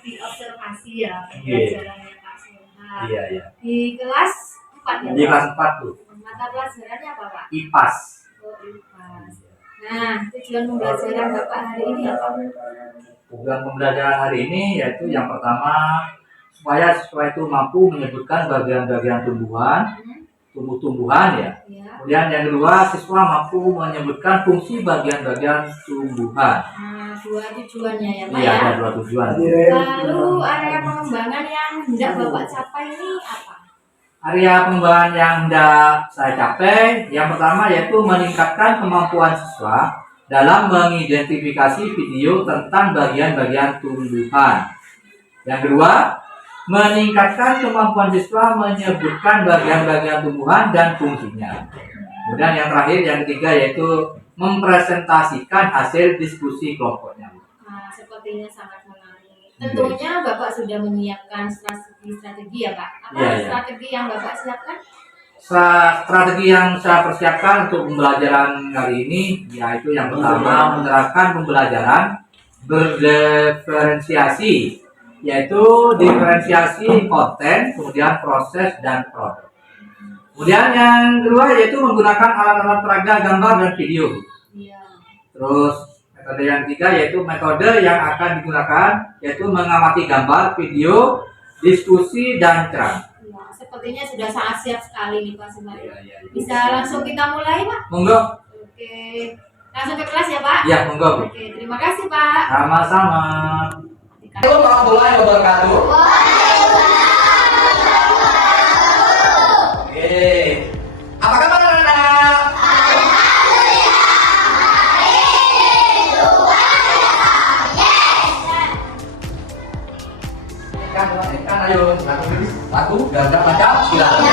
diobservasi ya pelajarannya Pak Suha. Iya. Di kelas 4 ya? Di kelas 4 tuh. Mata pelajarannya apa Pak? IPAS. Oh, IPAS. Nah, tujuan pembelajaran Bapak hari ini apa? Tujuan pembelajaran hari ini yaitu yang pertama supaya siswa itu mampu menyebutkan bagian-bagian tumbuhan ya. Kemudian yang kedua siswa mampu menyebutkan fungsi bagian-bagian tumbuhan. Nah, dua tujuannya ya Pak Iya, ya? ada dua tujuan. Lalu area pengembangan yang hendak Bapak capai ini apa? Area pengembangan yang hendak saya capai yang pertama yaitu meningkatkan kemampuan siswa dalam mengidentifikasi video tentang bagian-bagian tumbuhan. Yang kedua, meningkatkan kemampuan siswa menyebutkan bagian-bagian tumbuhan dan fungsinya. Kemudian yang terakhir, yang ketiga yaitu mempresentasikan hasil diskusi kelompoknya. Nah, sepertinya sangat menarik. Tentunya Bapak sudah menyiapkan strategi ya Pak? Apa strategi yang Bapak siapkan? Strategi yang saya persiapkan untuk pembelajaran kali ini yaitu yang pertama menerapkan pembelajaran berdiferensiasi, yaitu diferensiasi konten, kemudian proses dan produk. Kemudian yang kedua yaitu menggunakan alat-alat peraga gambar dan video. Terus metode yang ketiga yaitu metode yang akan digunakan yaitu mengamati gambar, video, diskusi dan ceramah. Sepertinya sudah sangat siap sekali nih Pak Suha. Bisa langsung kita mulai Pak? Monggo. Oke, langsung ke kelas ya Pak? Ya, monggo. Oke, terima kasih Pak. Sama-sama. Assalamualaikum warahmatullahi wabarakatuh. Oke, apa kabar anak-anak? Kan, ayo lagu ganda macam silakan.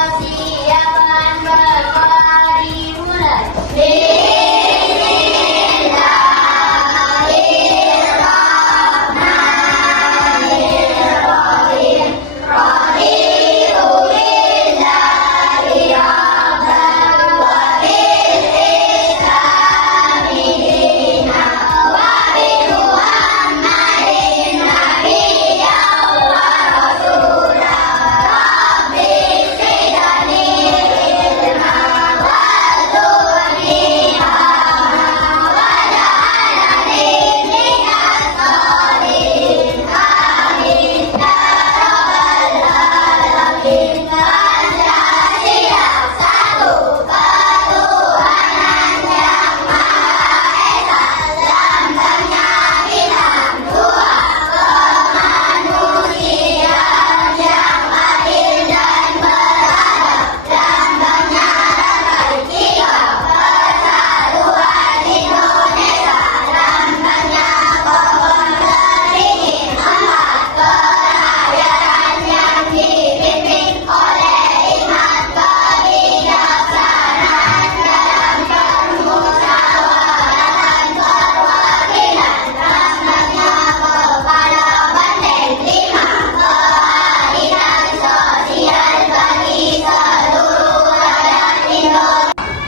Persiapan berkala dimulai.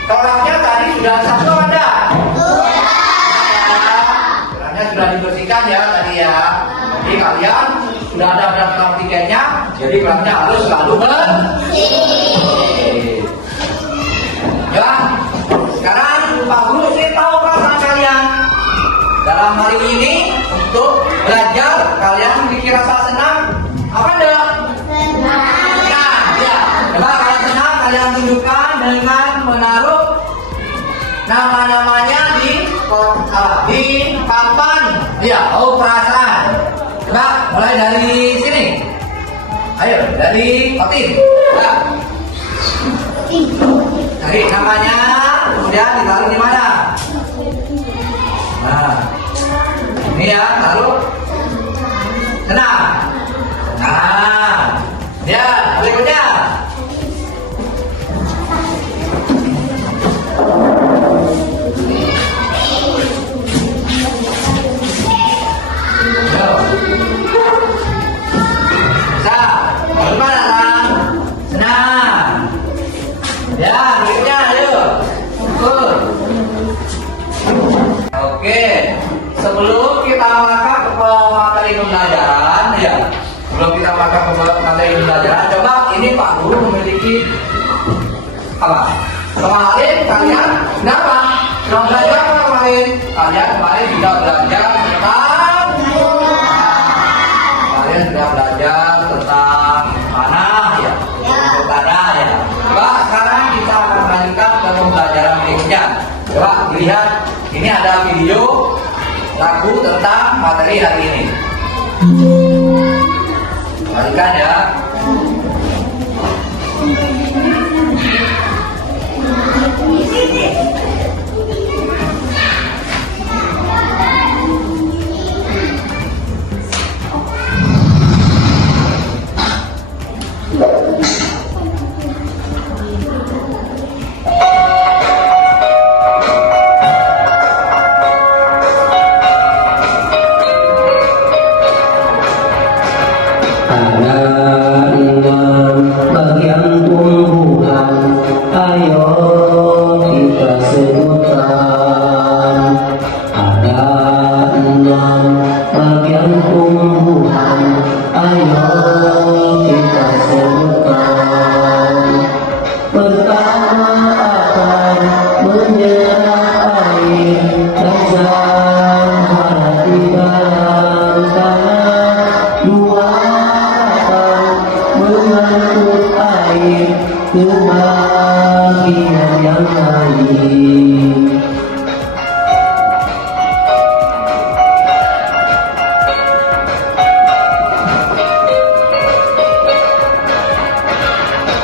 Kolamnya tadi sudah satu ada? Kolamnya sudah dibersihkan ya tadi ya. Jadi kalian sudah ada daftar tiketnya. Jadi kolamnya harus selalu bersih. Ya. Sekarang Pak Guru saya tahu perasaan kalian. Dalam hari ini untuk belajar kalian memiliki rasa senang apa enggak? Nah, ya. Coba kalau senang kalian tunjukkan dengan menaruh nama-namanya di papan. Ya, oh perasaan. Coba mulai dari sini. Ayo, dari Otin. Cari namanya, kemudian ditaruh di mana? Nah, ini ya, taruh. Senang. Nah, ya, berikutnya. Oke, sebelum kita melangkah ke materi pembelajaran ya, coba ini Pak Guru memiliki apa? Kemarin kalian kenapa? Sudah belajar apa kemarin? Kalian kemarin sudah belajar tentang kalian sudah belajar tentang panah ya, panah ya. Coba sekarang kita akan melanjutkan ke pembelajaran berikutnya. Coba dilihat. Ini ada video lagu tentang materi hari ini. Perhatikan ya.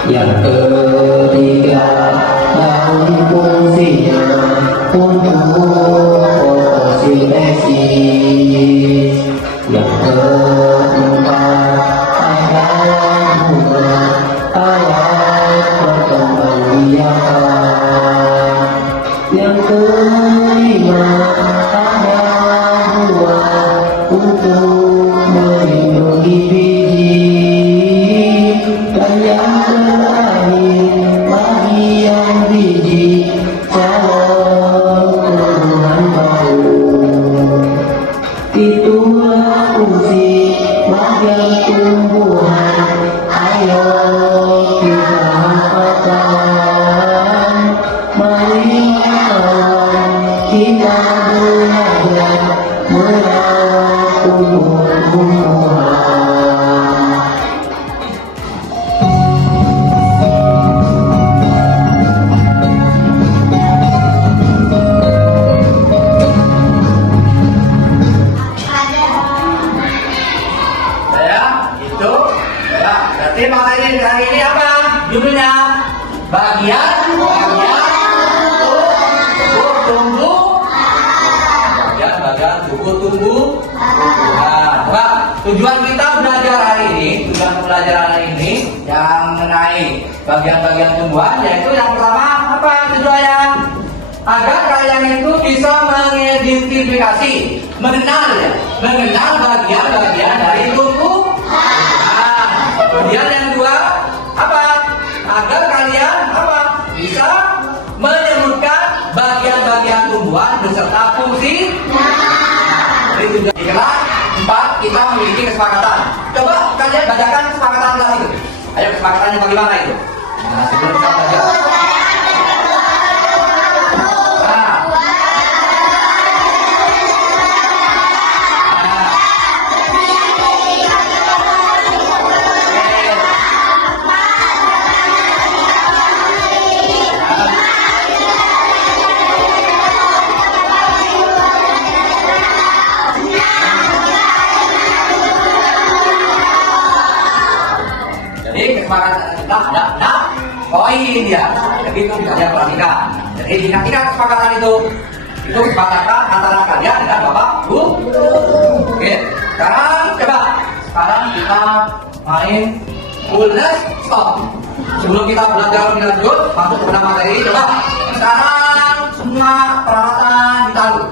Yang ketiga, daun fungsinya untuk fotosintesis. Yang keempat, adalah bunga alat perkembangbiakan. Yang kelima, adalah buah untuk melindungi biji. Dan yang terakhir, bagian biji calon tumbuhan baru. Itulah fungsi bagian tumbuhan. Ayo kita amalkan. Mari kawan kita belajar merawat tumbuh-tumbuhan. Berarti materi hari ini apa? Judulnya bagian tumbuh tumbuhan. Coba tujuan kita belajar hari ini, tujuan pembelajaran hari ini yang mengenai bagian-bagian tumbuhan, yaitu yang pertama apa tujuannya? Agar kalian itu bisa mengidentifikasi, mengenal bagian-bagian dari tumbuhan. Kemudian yang kedua apa? Agar kalian apa? Bisa menyebutkan bagian-bagian tumbuhan beserta fungsi. Jadi tujuan di kelas 4 kita memiliki kesepakatan. Coba kalian bacakan kesepakatan kelas itu. Ayo kesepakatannya bagaimana itu? Nah, sebelum kita belajar. Kesepakatan kita ada 6 koin ya. Jadi itu bisa kalian perhatikan. Jadi ingat-ingat kesepakatan itu kesepakatan antara kalian dengan Bapak Bu. Oke, sekarang kita main full stop. Sebelum kita belajar lebih lanjut, masuk ke materi, coba sekarang semua peralatan ditaruh.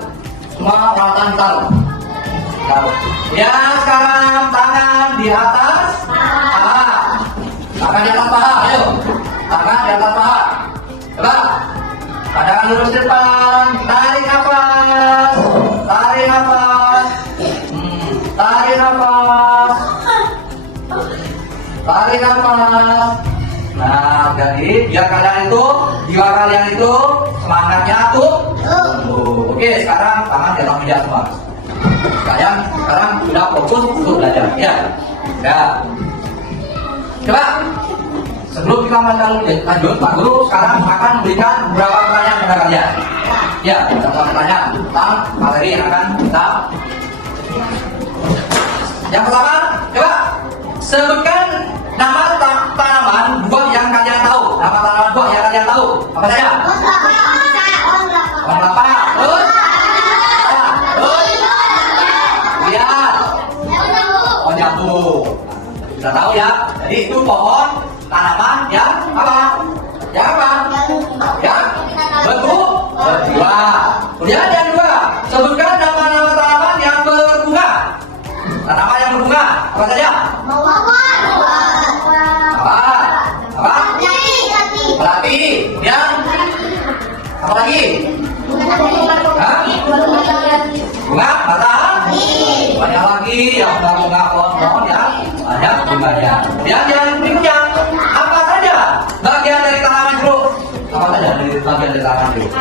Ya, sekarang tangan di atas paha. Tangan di atas paha, ayo. Tangan di atas paha. Coba. Pandangan lurus depan. Tarik nafas. Tarik nafas. Tarik nafas. Tarik nafas. Nah, jadi biar kalian itu, jiwa kalian itu semangatnya tuh. Oke, sekarang tangan di atas meja semua. Kalian sekarang sudah fokus untuk belajar, ya. Ya. Coba sebelum kita lanjut, Pak Guru sekarang akan memberikan beberapa pertanyaan kepada kalian. Ya, beberapa pertanyaan tentang materi yang akan kita. Yang pertama, coba sebutkan nama tanaman buah yang kalian tahu. Nama tanaman buah yang kalian tahu. Apa saja? Pohon kelapa. Terus? Lihat. Pohon jambu. Sudah tahu ya. Jadi itu pohon tanaman yang apa? Yang apa? Yang berbuah. Kemudian yang kedua, sebutkan nama-nama tanaman yang berbunga. Tanaman yang berbunga. Apa saja? Melati. Kemudian apa lagi? Bunga, matahari. Banyak lagi yang bunga pohon ya. Banyak bunganya. Kemudian yang berikutnya, apa saja bagian dari tanaman jeruk? Apa saja dari bagian dari tanaman jeruk?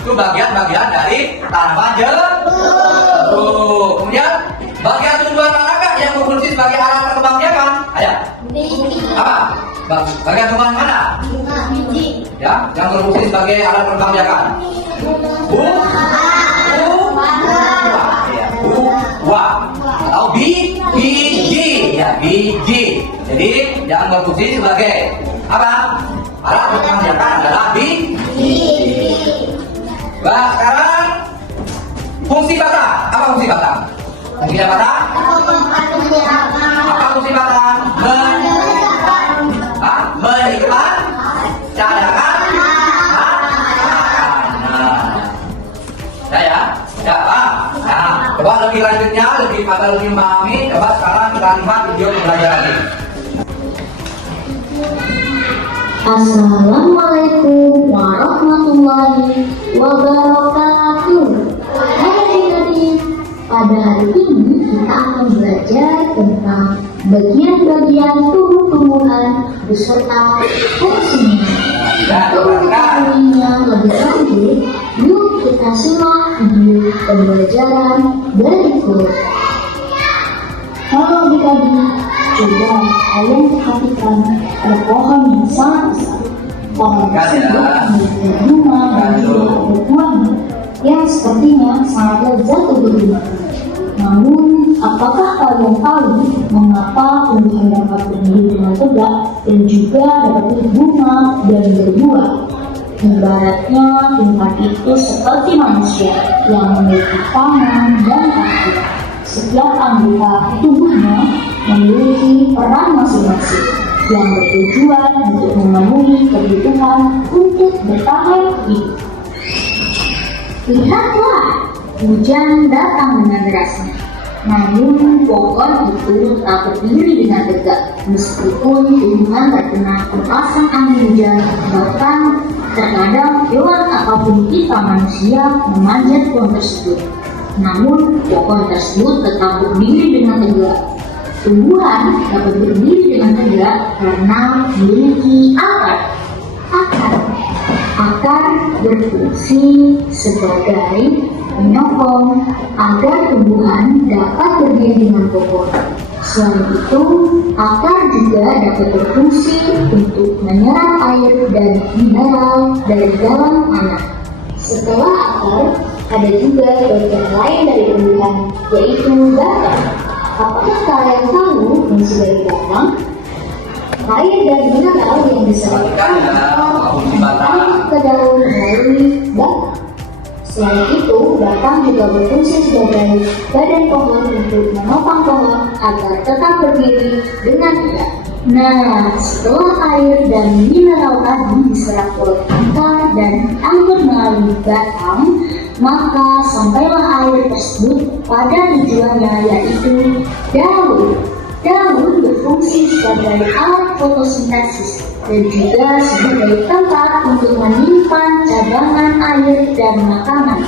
Itu bagian-bagian dari tanaman jeruk. Kemudian bagian tumbuhan manakah yang berfungsi sebagai alat perkembangbiakan? Ayo. Apa? Bagian tumbuhan mana? Ya, yang berfungsi sebagai alat perkembangbiakan. Buah. Atau biji. Ya, biji. Jadi yang berfungsi sebagai apa? Alat perkembangbiakan adalah biji. Baik, sekarang fungsi batang. Apa fungsi batang? Fungsi batang? Apa fungsi batang? Menyimpan cadangan. Ya. Nah, coba lebih lanjutnya, lebih memahami. Coba sekarang kita lihat video pembelajaran ini. Assalamualaikum warahmatullahi wabarakatuh. Hai adik-adik, pada hari ini kita akan belajar tentang bagian-bagian tumbuh-tumbuhan beserta fungsinya. Untuk mengetahuinya lebih lanjut, yuk kita simak video pembelajaran berikut. Halo adik-adik, coba kalian perhatikan ada pohon yang sangat besar. Pohon tersebut memiliki bunga dan juga berbuahnya yang sepertinya sangat lezat untuk dimakan. Namun, apakah kalian tahu mengapa tumbuhan dapat berdiri dengan tegak dan juga dapat berbunga dan berbuah? Ibaratnya tumbuhan itu seperti manusia yang memiliki tangan dan kaki. Setiap anggota tubuhnya memiliki peran masing-masing yang bertujuan untuk memenuhi kebutuhan untuk bertahan hidup. Lihatlah, hujan datang dengan derasnya. Namun pohon itu tak berdiri dengan tegak meskipun tumbuhan terkena hembusan angin hujan. Bahkan terkadang hewan ataupun kita manusia memanjat pohon tersebut. Namun pohon tersebut tetap berdiri dengan tegak. Tumbuhan dapat berdiri dengan tegak karena memiliki akar berfungsi sebagai penyokong agar tumbuhan dapat berdiri dengan kokoh. Selain itu, akar juga dapat berfungsi untuk menyerap air dan mineral dari dalam tanah. Setelah akar, ada juga bagian lain dari tumbuhan, yaitu batang. Apakah kalian tahu fungsi dari batang? Air dan mineral yang diserap ke daun melalui batang. Selain itu, batang juga berfungsi sebagai badan pohon untuk menopang pohon agar tetap berdiri dengan tegak. Nah, setelah air dan mineral tadi diserap oleh akar dan diangkut melalui batang, maka sampailah air tersebut pada tujuannya, yaitu daun. Daun berfungsi sebagai alat fotosintesis dan juga sebagai tempat untuk menyimpan cadangan air dan makanan.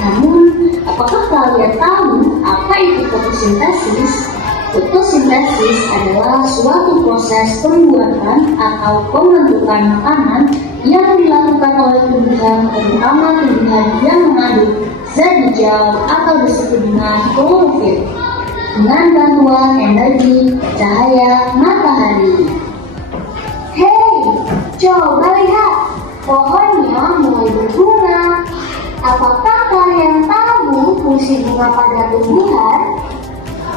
Namun, apakah kalian tahu apa itu fotosintesis? Fotosintesis adalah suatu proses pembuatan atau pembentukan makanan yang dilakukan oleh tumbuhan, terutama tumbuhan yang mengandung zat hijau atau disebut dengan klorofil, dengan bantuan energi cahaya matahari. Hei, coba lihat, pohonnya mulai berbunga. Apakah kalian tahu fungsi bunga pada tumbuhan?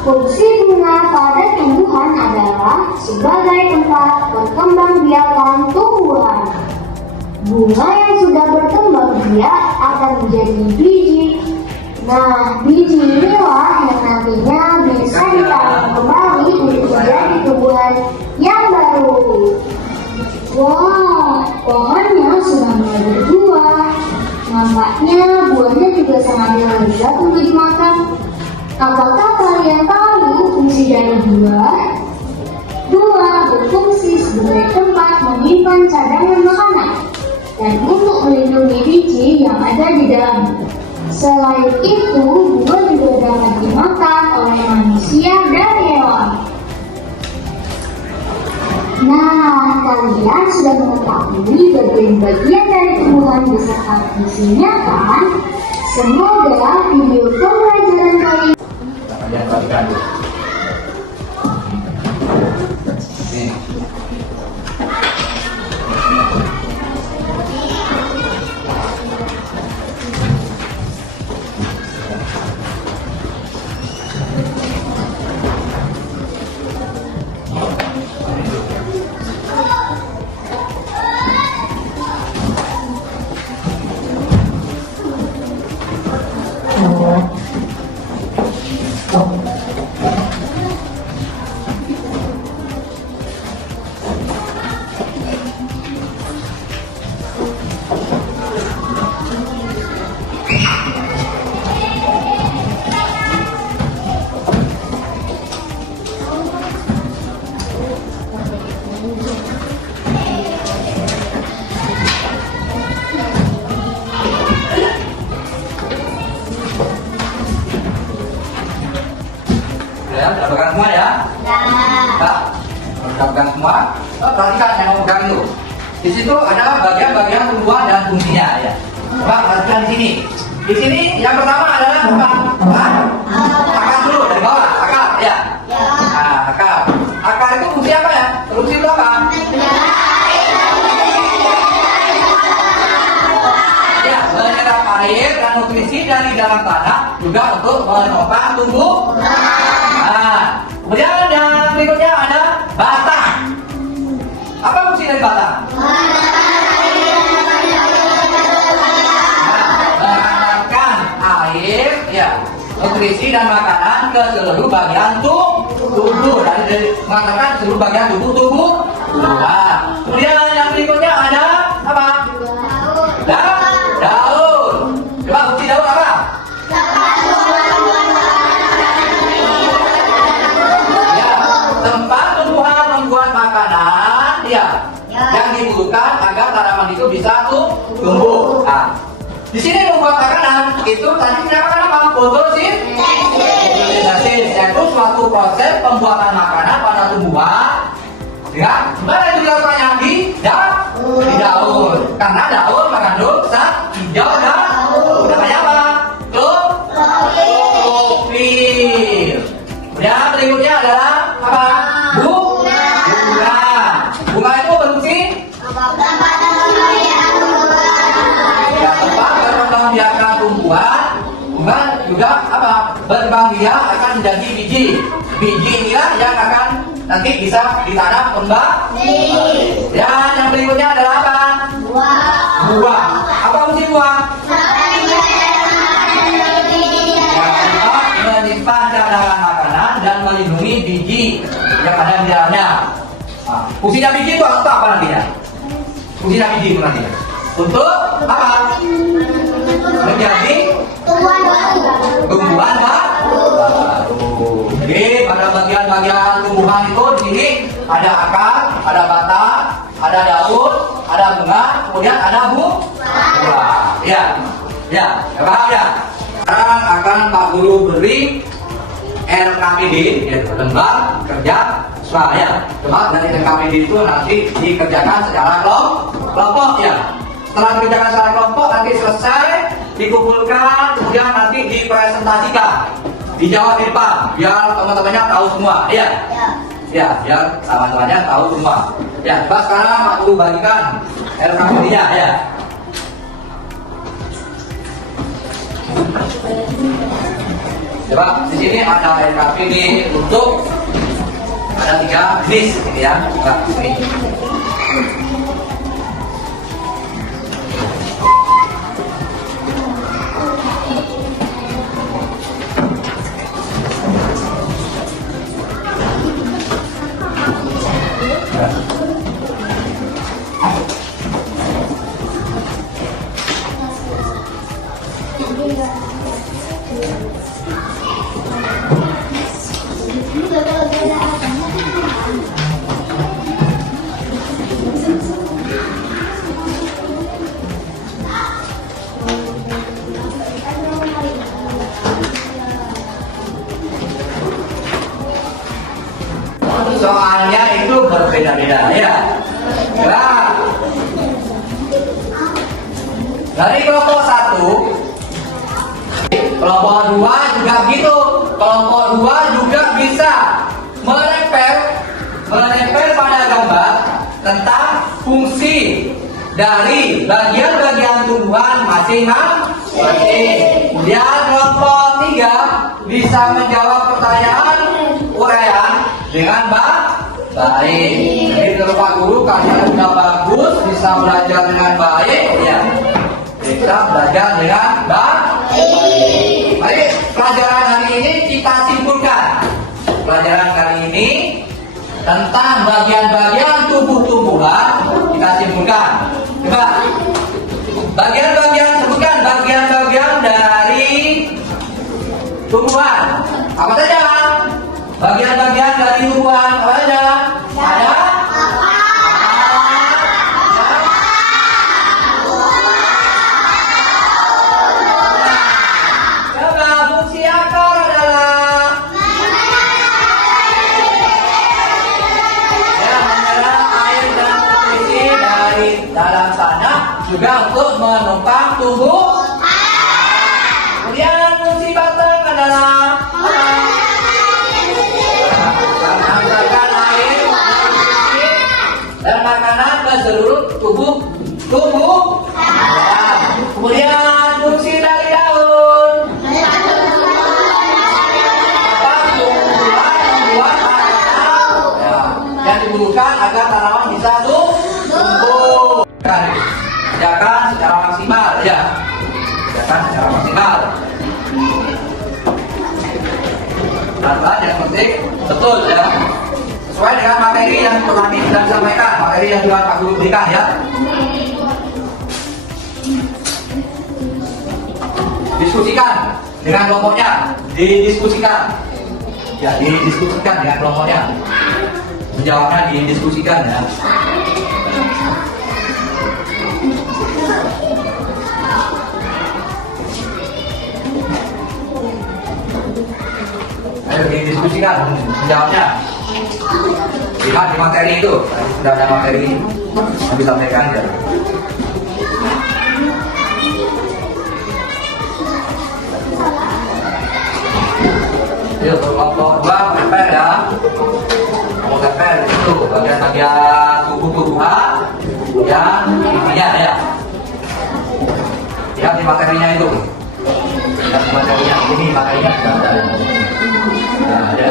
Fungsi bunga pada tumbuhan adalah sebagai tempat berkembang biakan tumbuhan. Bunga yang sudah berkembang biak akan menjadi biji. Nah, biji inilah yang nantinya bisa ditanam kembali untuk menjadi tumbuhan yang baru. Wah, pohonnya sudah mulai berbuah. Nampaknya buahnya juga sangat lezat untuk dimakan. Apakah kalian tahu fungsi dari buah? Buah berfungsi sebagai tempat menyimpan cadangan makanan dan untuk melindungi biji yang ada di dalamnya. Selain itu, buah juga dapat dimakan oleh manusia dan hewan. Nah, kalian sudah mengetahui bagian-bagian dari tumbuhan beserta fungsinya kan? Semoga video pembelajaran kali ini Kalian perhatikan dulu. Ini. Ya, sudah pegang semua ya? Nah, sudah pegang semua. Perhatikan yang mau pegang itu. Di situ ada bagian-bagian tumbuhan dan fungsinya ya. Coba perhatikan di sini. Di sini yang pertama adalah apa? Akar dulu dari bawah, akar ya. Nah, akar. Akar itu fungsi apa ya? Fungsi itu apa? Ya, menyerap air dan nutrisi dari dalam tanah juga untuk menopang tumbuh. Nah, kemudian yang berikutnya ada batang. Apa fungsi dari batang? Menghantarkan air, ya, nutrisi dan makanan ke seluruh bagian tubuh dan menghantarkan seluruh bagian tubuh. Nah, kemudian yang berikutnya ada apa? Daun. Coba fungsi daun apa? Tempat tumbuhan membuat makanan yang dibutuhkan agar tanaman itu bisa tumbuh. Nah, di sini membuat makanan itu tadi dinamakan apa? Fotosintesis, yaitu suatu proses pembuatan makanan pada tumbuhan. Ya, mana itu dilakukannya di daun. Karena daun mengandung zat hijau dan namanya apa? Klorofil. Kemudian berikutnya ada dia akan menjadi biji. Biji inilah yang akan nanti bisa ditanam kembang. Dan yang berikutnya adalah apa? Buah. Apa fungsi buah? Menyimpan cadangan makanan dan melindungi biji yang ada di dalamnya. Nah, fungsinya biji itu untuk apa nantinya? Fungsinya biji itu nantinya untuk apa? Menjadi tumbuhan baru. Oke, pada bagian-bagian tumbuhan itu di sini ada akar, ada batang, ada daun, ada bunga, kemudian ada buah. Ya, paham ya? Sekarang akan Pak Guru beri RKPD, yaitu lembar kerja siswa ya. Cuma dari RKPD itu nanti dikerjakan secara kelompok ya. Setelah dikerjakan secara kelompok nanti selesai dikumpulkan, kemudian nanti dipresentasikan, dijawab di depan biar teman-temannya tahu semua ya. Biar teman-temannya tahu semua ya. Coba sekarang Pak Guru bagikan RKPD-nya ya. Coba di sini ada RKPD untuk ada 3 jenis ini ya. Coba ini. Soalnya itu berbeda-beda ya. Nah, dari kelompok 1, kelompok 2 juga gitu. Kelompok 2 juga bisa menempel pada gambar tentang fungsi dari bagian-bagian tumbuhan masing-masing. Kemudian kelompok 3 bisa menjawab pertanyaan uraian dengan baik. Jadi menurut Pak Guru kalian sudah bagus, bisa belajar dengan baik ya. Bisa belajar dengan baik. Baik, pelajaran hari ini kita simpulkan. Pelajaran kali ini tentang bagian-bagian tumbuh-tumbuhan kita simpulkan. Coba sebutkan bagian-bagian dari tumbuhan. Apa saja? Bagian-bagian dari tumbuhan apa saja? Ada coba fungsi akar adalah menyerap air dan nutrisi dari dalam tanah, juga untuk menopang tumbuh. Kemudian fungsi batang adalah dan makanan ke seluruh tubuh. Kemudian fungsi dari daun membuat makanan yang dibutuhkan agar tanaman bisa tumbuh. Kerjakan secara maksimal ya. Pelan-pelan yang penting betul ya. Sesuai dengan materi yang tadi sudah disampaikan, materi yang sudah Pak Guru berikan ya. Diskusikan dengan kelompoknya, didiskusikan dengan kelompoknya. Menjawabnya didiskusikan ya. Ayo didiskusikan menjawabnya. Lihat di materi itu, sudah ada materi yang disampaikan ya. Yuk, kelompok 2 tempel ya. Kelompok tempel itu bagian-bagian tubuh-tubuhan yang intinya ya. Lihat di materinya itu. Lihat di materinya, ini materinya sudah ada. Nah, ada.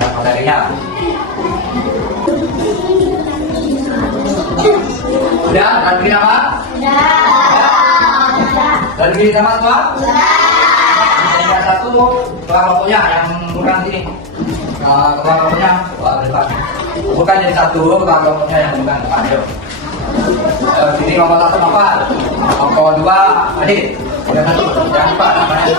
Materinya. Udah, dan pilih nama? Dan pilih nama semua? Yang satu kelompoknya yang bukan sini. Kelompoknya depan. Bukan yang satu, kelompoknya yang bukan depan. Yuk. Sini kelompok satu apa? Kelompok dua Adit. Jangan lupa namanya.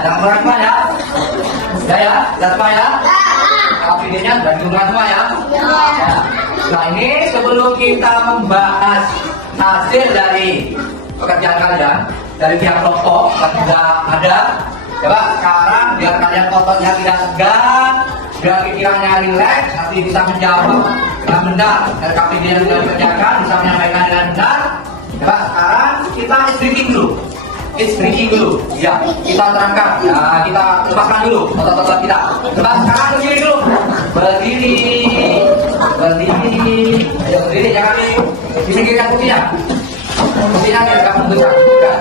Jangan berangkat ya. Ya, semua ya. Videonya dan jumlah semua ya. Nah ini sebelum kita membahas hasil dari pekerjaan kalian dari pihak kelompok yang sudah ada, coba sekarang biar kalian fotonya tidak tegang, biar pikirannya rileks, nanti bisa menjawab dengan benar. Dan video yang sudah dikerjakan bisa menyampaikan dengan benar. Coba sekarang kita speaking dulu. Speaking dulu, ya kita terangkan, ya kita lepaskan dulu foto-foto kita. Coba sekarang berdiri dulu, berdiri, ayo berdiri, jangan di pinggirnya putihnya biar kamu besar, bukan.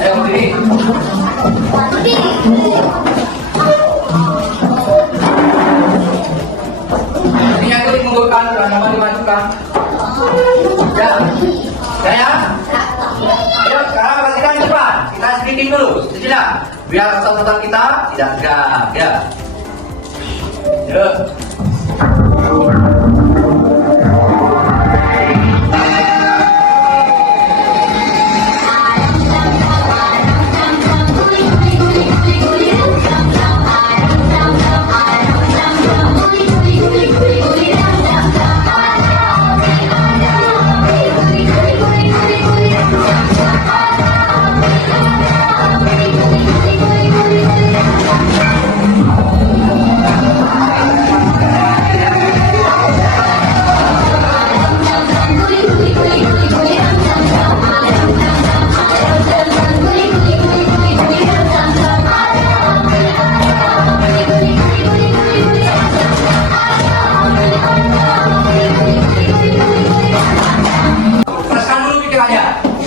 Ayo berdiri. Ini yang itu dimundurkan, nama dimajukan. Ya. Ayo sekarang perhatikan depan. Kita speaking dulu, tidak? Biar foto-foto kita tidak tegak. Ya. Yuk.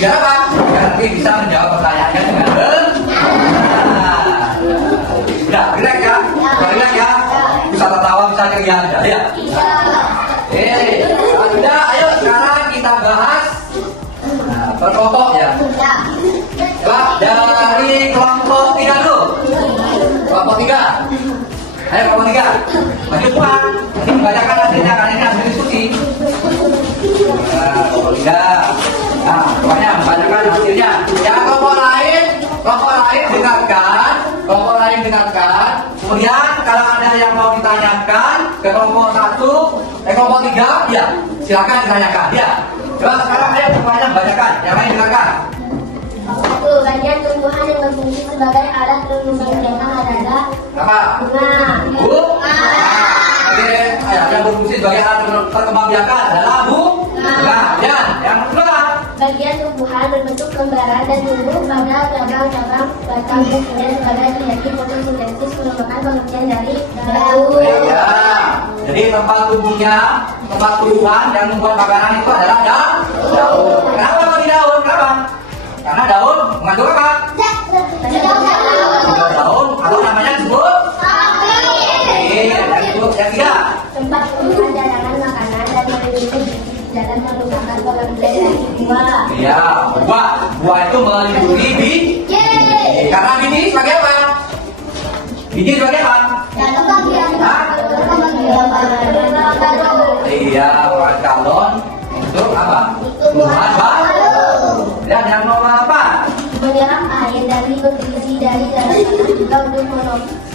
Biar apa? Biar nanti bisa menjawab pertanyaannya dengan benar. Udah, relax ya? Relax ya? Bisa tertawa, bisa ceria aja ya? Sudah, ayo sekarang kita bahas per kelompok ya. Coba dari kelompok 3 dulu. Kelompok 3. Ayo kelompok 3. Maju semua. Nanti membacakan hasilnya, karena ini hasil diskusi. Kelompok 3. Nah, pokoknya membacakan hasilnya. Yang kelompok lain dengarkan. Kemudian kalau ada yang mau ditanyakan ke kelompok 1, kelompok 3, ya silakan ditanyakan. Ya. Coba sekarang ayo semuanya bacakan. Yang lain dengarkan. 1. Bagian tumbuhan yang berfungsi sebagai alat perlindungan adalah apa? Bunga. Oke, yang berfungsi sebagai alat perkembangbiakan adalah bunga. Ya, yang kedua. Bagian tumbuhan berbentuk lembaran dan tumbuh pada cabang-cabang batang kemudian sebagai energi fotosintesis merupakan pengertian dari daun. Ya, jadi tempat tumbuhan yang membuat makanan itu adalah daun. Kenapa bagi daun? Kenapa? Karena daun mengandung apa? Daun, kalau namanya disebut yang tiga. Tempat tumbuhan cadangan makanan dan melindungi jalan merupakan pengertian dari buah. Iya, buah itu melindungi biji. Karena biji sebagai apa? Biji sebagai apa? Iya, bahan galon untuk apa? Tumbuhan baru. Dan yang nomor 4.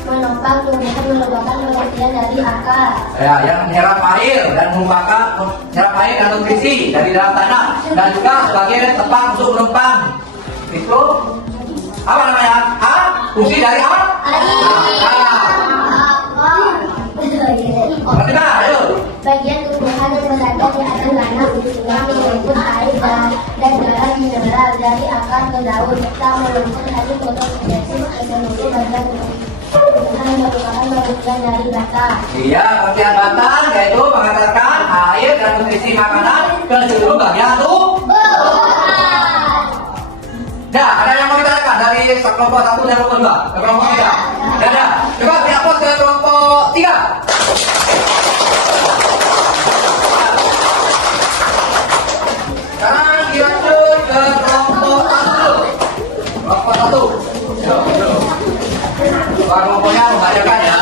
menopang tumbuhan merupakan pengertian dari akar. Ya, yang menyerap air dan merupakan menyerap air dan nutrisi dari dalam tanah dan juga sebagai tempat untuk menopang. Itu apa namanya? Fungsi dari akar. Berarti apa? Ayo. Bagian tumbuhan yang berada di atas tanah yang menyebut air dan darah mineral dari akar ke daun serta melakukan tadi fotosintesis seluruh bagian tumbuhan yang merupakan bagian dari batang. Iya, pengertian batang yaitu mengantarkan air dan nutrisi makanan ke seluruh bagian tumbuhan. Dah, ada yang mau ditanyakan dari kelompok 1 dan kelompok 2 ke kelompok 3? Dah. Coba pihak pos ke kelompok 3. Sekarang dilanjut ke kelompok 1. Kelompok 1. Kelompoknya membacakan ya.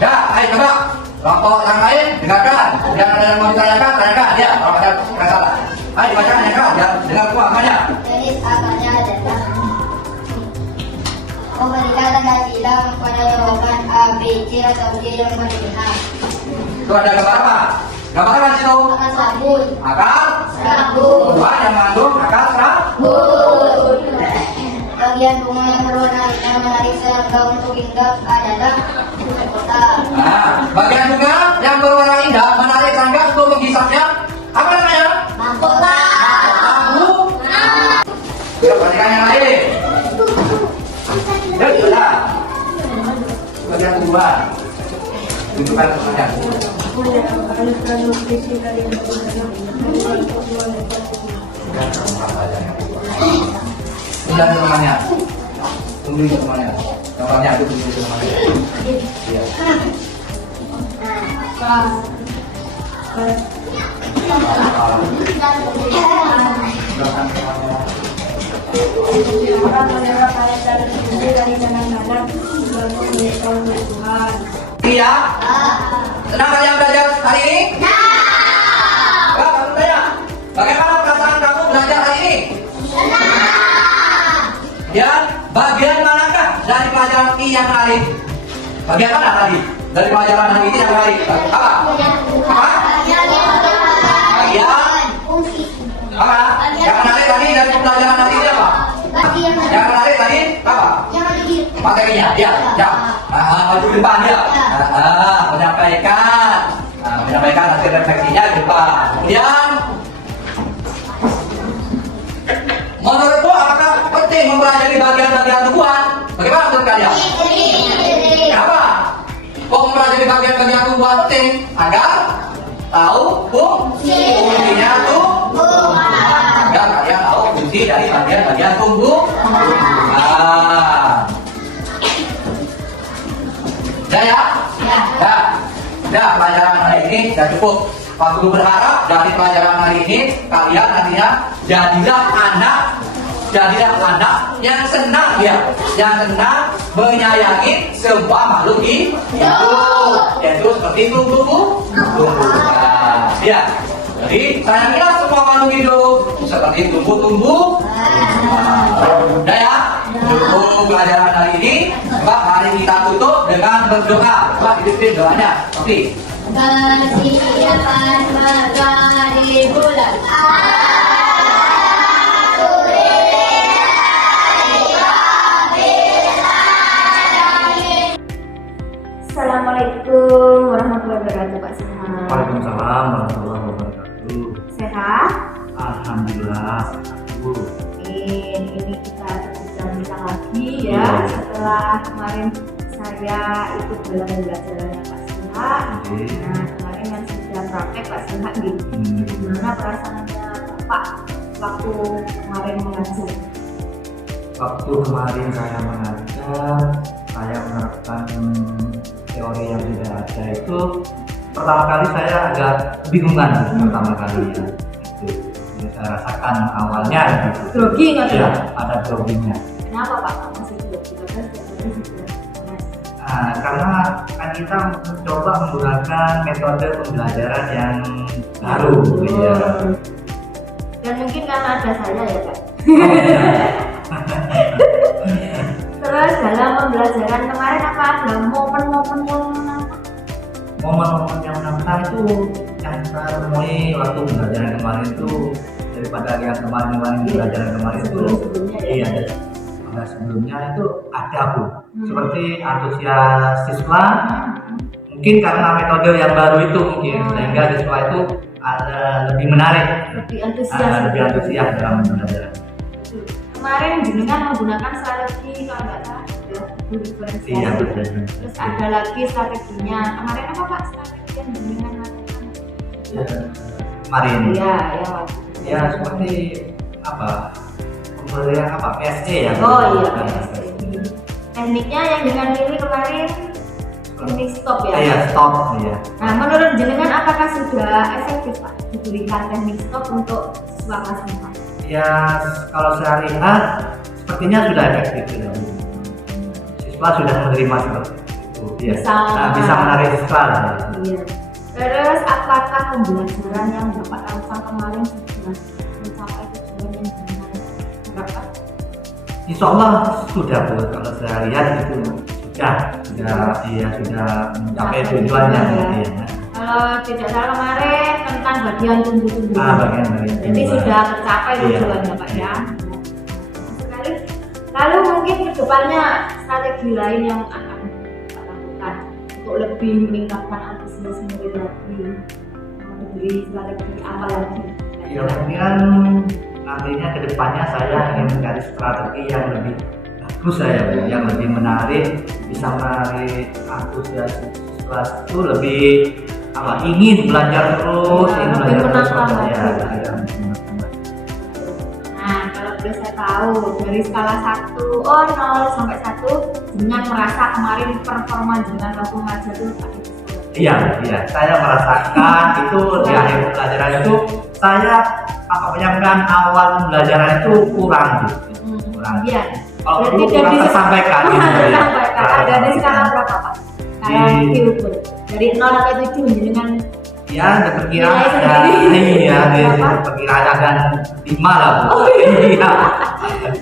Ya, ayo coba. Kelompok yang lain dengarkan. Jangan ada yang mau ditanyakan, tanyakan ya. Kalau ada masalah, ayo dibacakan ya kan. Dengar semua namanya. Jenis akarnya adalah memberikan tanda silang pada jawaban A, B, C atau D yang berkenaan. Itu ada gambar apa? Gambar apa di situ? Akar sabun, Akar sabun, buah yang mengandung akar sabun. Bagian bunga yang berwarna yang menarik serangga untuk hinggap adalah kotak. Nah, bagian bunga yang berwarna indah menarik serangga untuk menghisapnya. Apa namanya? Mahkota. Lampu. Ya, perhatikan yang lain. Ya, sudah. Bagian tumbuhan. Tunjukkan semuanya. Sudah semuanya. Tunggu semuanya. Gambarnya itu tunggu semuanya. Iya. Iya. Senang kalian belajar hari ini? Nah. Kamu tanya, bagaimana perasaan kamu belajar hari ini? Dan bagian manakah dari pelajaran ini yang menarik? Bagian mana tadi? Dari pelajaran hari ini yang menarik? Apa? Bagian apa? Yang menarik tadi dari pelajaran hari ini apa? Yang menarik tadi apa? Materinya, ya. Maju depan ya. Menyampaikan hasil refleksinya di depan. Kemudian, menurutmu apakah penting mempelajari bagian-bagian tumbuhan? Bagaimana menurut kalian? Kenapa? Kok mempelajari bagian-bagian tumbuhan penting? Agar tahu fungsinya tumbuhan. Agar kalian tahu fungsi dari bagian-bagian tumbuhan. Udah ya? Udah pelajaran hari ini sudah cukup. Pak Guru berharap dari pelajaran hari ini kalian nantinya jadilah anak yang senang ya, yang senang menyayangi sebuah makhluk hidup, yaitu seperti tumbuh-tumbuhan. Ya, jadi sayangilah semua makhluk hidup seperti tumbuh-tumbuhan. Udah ya? Cukup pelajaran hari ini. Coba mari kita tutup dengan berdoa. Coba dipimpin doanya. Oke. Persiapan menjadi bulan. Assalamualaikum warahmatullahi wabarakatuh, Pak Suha. Waalaikumsalam warahmatullahi wabarakatuh. Sehat? Alhamdulillah sehat Bu. Ini kita bincang-bincang lagi ya setelah kemarin saya ikut dalam pembelajarannya Pak Suha. Nah, kemarin kan sudah praktek Pak Suha gitu. Gimana perasaannya Pak waktu kemarin mengajar? Waktu kemarin saya mengajar, saya menerapkan teori yang tidak ada itu pertama kali saya agak kebingungan pertama kali ya. Itu yang saya rasakan awalnya gitu. Grogi nggak tuh? Ya, ada groginya. Kenapa Pak? Masih grogi? Karena kan kita mencoba menggunakan metode pembelajaran yang baru, ya. Dan mungkin karena ada saya ya Kak. Terus dalam pembelajaran kemarin apa ada momen-momen yang Momen-momen yang menantang itu yang saya temui waktu pembelajaran kemarin itu, daripada yang kemarin pembelajaran kemarin itu sebelum-sebelumnya ya? iya, karena sebelumnya itu ada Bu, seperti antusias siswa, mungkin karena metode yang baru itu mungkin sehingga siswa itu ada lebih menarik, lebih antusias, lebih antusias dalam pembelajaran. Kemarin jenengan menggunakan strategi kalau nggak salah ya, diferensiasi. Iya betul. Terus ada lagi strateginya. Kemarin apa Pak strategi yang jenengan lakukan? Ya, kemarin. Iya, ya waktu itu. Ya seperti apa? Pemberian apa? PSE ya. Oh iya. PSE. Tekniknya yang dengan pilih kemarin teknik stop ya. Iya stop. Iya. Nah menurut jenengan apakah sudah efektif Pak diberikan teknik stop untuk siswa kelas 4? Ya kalau saya lihat sepertinya sudah efektif ya. Siswa sudah menerima seperti itu. Ya. Bisa menarik siswa. Iya. Terus apakah pembelajaran yang Bapak lakukan kemarin sudah mencapai tujuan yang jenengan harapkan? Insya Allah sudah Bu. Kalau saya lihat itu sudah mencapai tujuannya. Ya. Kalau tidak salah kemarin tentang bagian tumbuh-tumbuhan. Bagian Jadi sudah tercapai tujuannya Pak ya. Sekali. Lalu mungkin kedepannya strategi lain yang akan Pak lakukan untuk lebih meningkatkan antusias murid lagi, memberi strategi apa lagi? Ya kemudian nantinya kedepannya saya ingin mencari strategi yang lebih bagus yang lebih menarik, bisa menarik antusias siswa itu lebih ingin belajar terus, ingin belajar terus ya. Nah kalau boleh saya tahu dari skala 0 sampai 1 dengan merasa kemarin performa dengan waktu ngajar itu Iya, saya merasakan itu di akhir pembelajaran itu saya menyampaikan awal pembelajaran itu kurang. Iya. Kalau perlu kurang tersampaikan. Ada di skala berapa Pak? Kalau diukur dari 0 sampai 7 dengan perkiraan ada 5 lah Bu. Iya.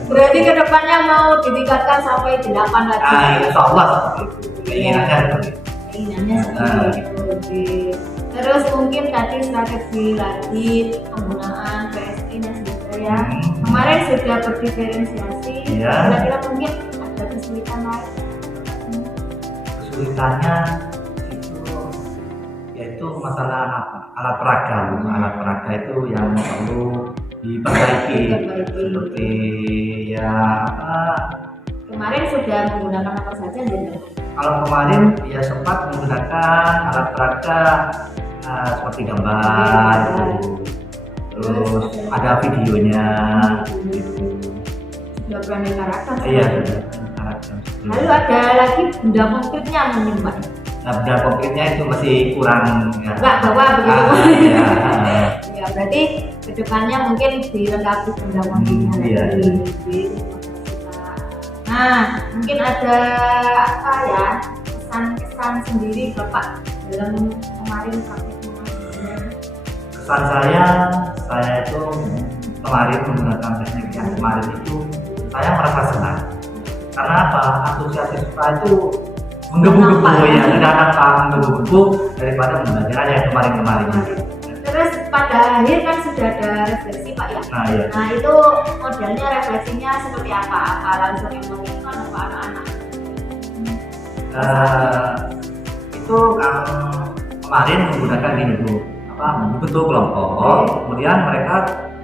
Berarti kedepannya mau ditingkatkan sampai 8 lagi. Insya Allah seperti itu. Keinginannya seperti itu. Terus mungkin tadi strategi lagi penggunaan PSE nya juga ya. Kemarin sudah berdiferensiasi. Kira-kira mungkin ada kesulitan lain? Kesulitannya itu masalah alat peraga. Alat peraga itu yang perlu diperbaiki. Seperti kemarin sudah menggunakan apa saja jadi? Kalau kemarin sempat menggunakan alat peraga seperti gambar, terus ada videonya. Sudah beraneka ragam. Iya sudah beraneka ragam. Lalu ada lagi benda konkretnya mungkin Pak? Benda konkretnya itu masih kurang. Enggak bawa begitu. Ya, berarti kedepannya mungkin dilengkapi benda konkretnya lagi. Nah, mungkin ada kesan-kesan sendiri Bapak dalam kemarin praktiknya? Kesan saya itu kemarin menggunakan teknik yang kemarin itu saya merasa senang. Karena antusias siswa itu menggebu-gebu menggebu-gebu daripada pembelajaran yang kemarin-kemarin. Terus pada akhir kan sudah ada refleksi Pak ya? Nah itu modelnya refleksinya seperti apa? Apa langsung emosional apa anak-anak? Itu kemarin menggunakan membentuk kelompok, kemudian mereka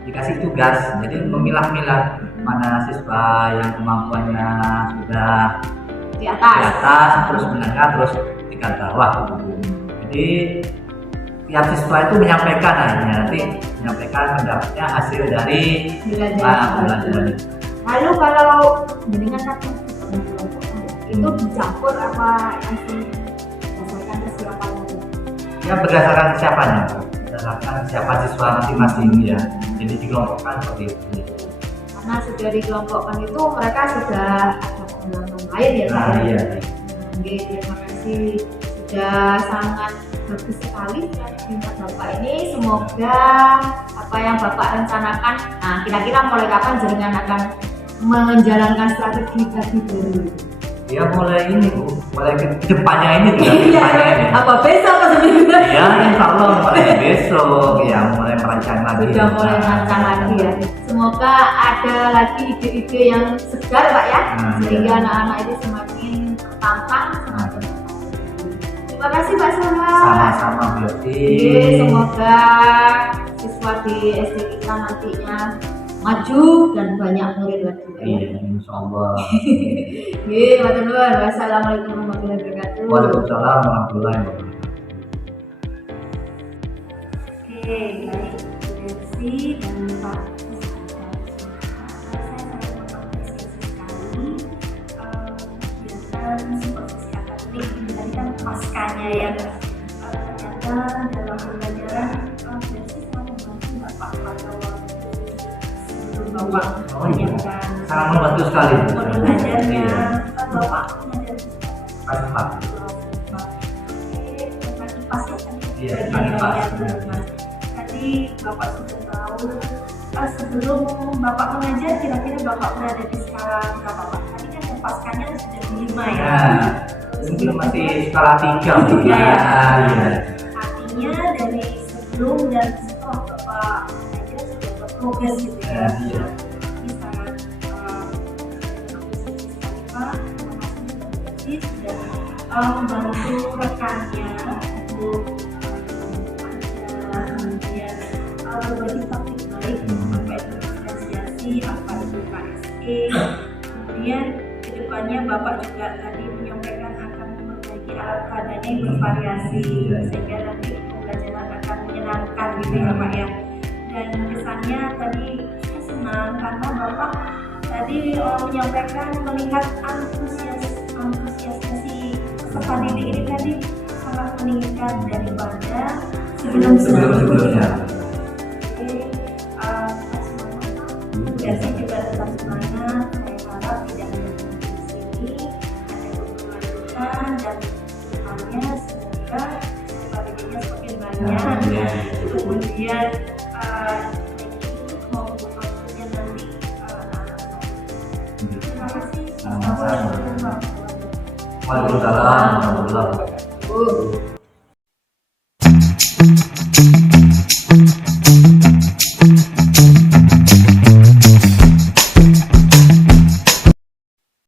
dikasih tugas, jadi memilah-milah mana siswa yang kemampuannya sudah di atas terus menengah, terus tingkat bawah. Jadi tiap siswa itu menyampaikan pendapatnya hasil dari pembelajaran. Lalu kalau dengan kelompok itu dicampur apa langsung berdasarkan kesiapannya? Ya berdasarkan kesiapannya, berdasarkan siapa siswa masing-masing ya. Jadi dikelompokkan seperti itu. Karena sudah dikelompokkan itu mereka sudah ada pengalaman lain ya Pak. Iya. Terima kasih sudah sangat bagus sekali perintah Bapak ini. Semoga apa yang Bapak rencanakan, nah kira-kira mulai kapan jaringan akan menjalankan strategi tadi baru? Ya mulai ini Bu, mulai ke depannya ini Bu, ya, depannya ini. Apa besok atau seminggu? Ya insya Allah mulai besok ya mulai merancang lagi. Sudah mulai merancang lagi ya. Semoga ada lagi ide-ide yang segar Pak ya, sehingga anak-anak itu semakin tertantang, semakin terima kasih Pak Suha. Sama-sama Bu Yati. Semoga siswa di SD kita nantinya maju dan banyak murid lagi. Iya, insya Allah. Wassalamualaikum warahmatullahi wabarakatuh. Waalaikumsalam warahmatullahi wabarakatuh. Oke, baik Bu Desi dan Pak. Saya sangat mengapresiasi sekali kegiatan supervisi akademik. Tadi kan paskanya yang ternyata dalam pembelajaran Bu Desi sangat membantu Bapak pada waktu sebelum Bapak menyiapkan Sangat membantu sekali. modul belajarnya. Iya. Bapak mengajar Kasih Pak. Iya, tadi Bapak sudah tahu sebelum Bapak mengajar kira-kira Bapak berada di skala berapa Pak? Tadi kan yang paskanya sudah di 5 ya. Nah, mungkin masih skala 3 Bu. Iya. Iya. Artinya dari sebelum dan setelah Bapak mengajar sudah berprogres gitu ya. Iya. Ini sangat apresiasi sekali Pak. Terima kasih sudah membantu rekannya untuk kemudian berbagi taktik baik apa itu diferensiasi, apa itu KSE. Kemudian kedepannya Bapak juga tadi menyampaikan akan memperbaiki alat padanya yang bervariasi sehingga nanti pembelajaran akan menyenangkan gitu ya Pak ya. Dan kesannya tadi saya senang karena Bapak tadi menyampaikan melihat antusiasme si peserta didik ini tadi sangat meningkat daripada sebelum-sebelumnya. Jadi juga tetap semangat. Saya harap tidak hanya di sini ada keberlanjutan dan depannya semoga peserta didiknya semakin banyak. Kemudian mau waktunya nanti terima kasih. Waalaikumsalam warahmatullahi wabarakatuh.